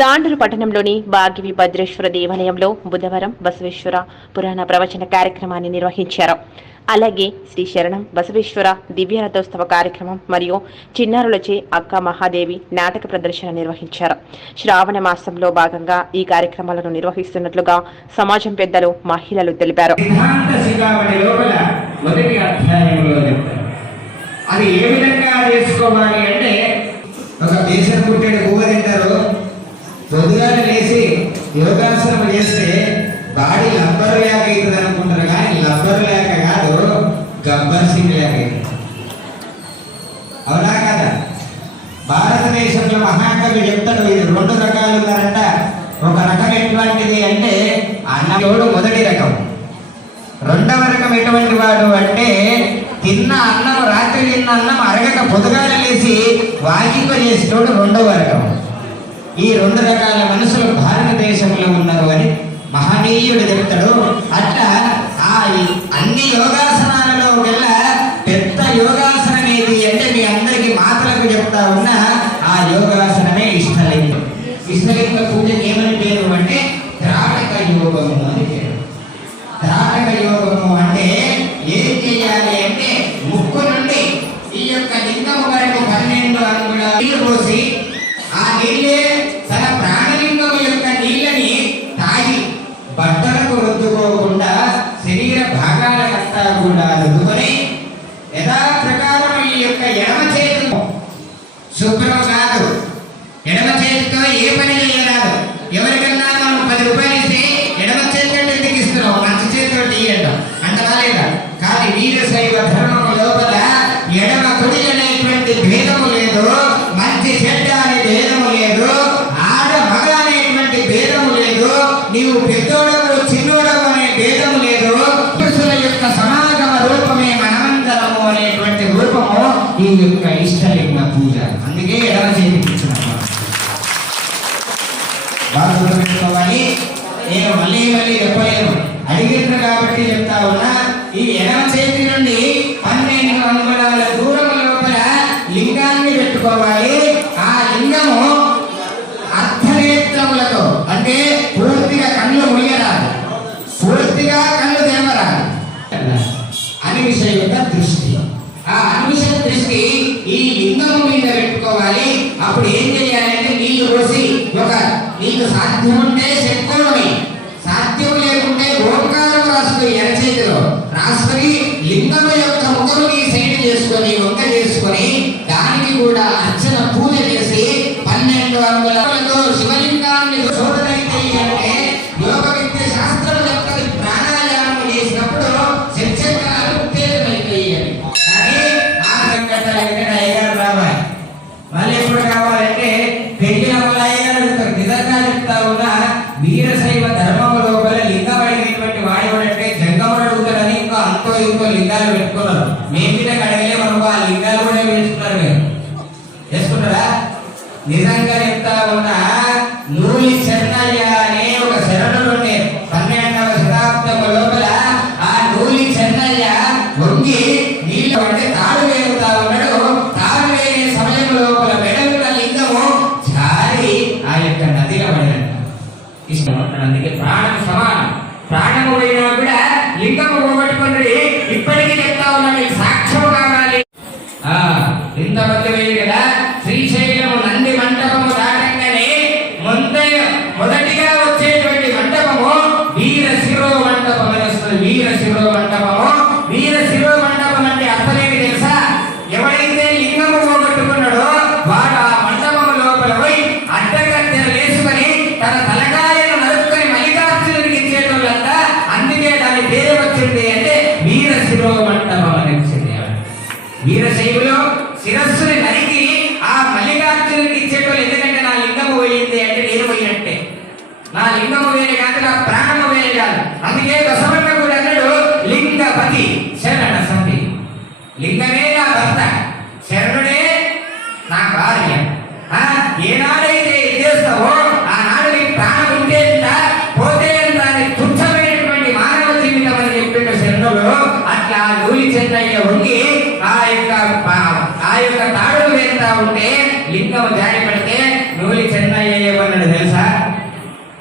తాండూరు పట్టణంలోని భాగ్యవి భద్రేశ్వర దేవాలయంలో బుధవారం బసవేశ్వర పురాణ ప్రవచన కార్యక్రమాన్ని నిర్వహించారు. అలాగే శ్రీ శరణం బసవేశ్వర దివ్య రథోత్సవ కార్యక్రమం మరియు చిన్నారులచే అక్క మహాదేవి నాటక ప్రదర్శన నిర్వహించారు. శ్రావణ మాసంలో భాగంగా ఈ కార్యక్రమాలను నిర్వహిస్తున్నట్లుగా సమాజం పెద్దలు మహిళలు తెలిపారు. అది ఏ విధంగా చేసుకోవాలి అంటే ఒక దేశం యోగాసనం చేస్తే బాడీ లబ్బర్ లేక అవుతుంది అనుకుంటారు కానీ లబ్బర్ లేక కాదు గబ్బర్ సింగ్ లేక అవునా కదా? భారతదేశంలో మహాకవి చెప్తాడు ఇది రెండు రకాలు ఉన్నారంట. ఒక రకం ఎటువంటిది అంటే అన్నోడు మొదటి రకం. రెండవ రకం ఎటువంటి వాడు అంటే తిన్న అన్నం రాత్రి తిన్న అన్నం అరగక పొదుగాల లేచి వాకింప చేసేటోడు రెండవ రకం. ఈ రెండు రకాల మనుషులు భారతదేశంలో ఉన్నారు అని మహనీయుడు చెప్తాడు. అట్లా ఆ అన్ని యోగాసనాలలో కల్లా పెద్ద యోగాసనం ఏది అంటే మీ అందరికీ మాత్రకు చెప్తా ఉన్న ఆ యోగాసనమే ఇష్టలింగం. ఇష్టలింగ పూజకి ఏమని పేరు అంటే ద్రావక యోగము అని పేరు. ద్రావక యోగము అంటే కన్నా మనం పది రూపాయలు ఇస్తే ఎడమ చేతితో ఎందుకు ఇస్తున్నావు మంచి చేతితో ఇయ్యండి అంత రాలేదా? కానీ వీర శైవ ధర్మం లోపల ఎడమ కుడి అనేటువంటి భేదము లేదు మంచి చెడ్డ అనే భేదము లేదు ఆడ మగ అనేటువంటి భేదము లేదు నీవు పెద్దోడము చిన్నోడము అనే భేదము లేదు. పురుషుల యొక్క సమాగమ రూపమే మనమందరము అనేటువంటి రూపము ఈ యొక్క ఇష్టలింగ పూజ. అందుకే ఎడమ చేతి ఇచ్చినప్పుడు బాగా గుర్తుపెట్టుకోవాలి నేను మళ్ళీ మళ్ళీ చెప్పలేను woman అనుకో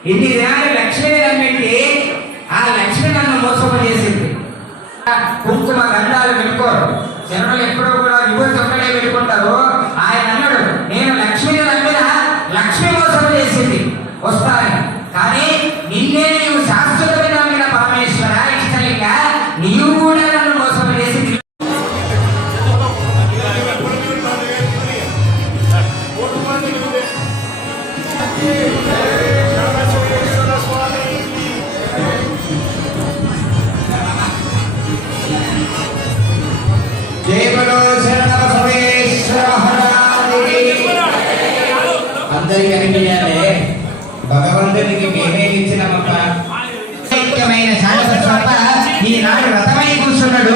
ఇన్ని దినాలు లక్ష్మి నమ్మింటి ఆ లక్ష్మి నన్ను మోసపజేసింది కుంకుమ గంధాలు పెట్టుకోరు. జనులు ఎప్పుడో అందరికీ అనిపించాలి భగవంతునికి మేమే ఇచ్చినామప్ప ముఖ్యమైన శాసనసభ ఈనాడు రథమై కూర్చున్నాడు.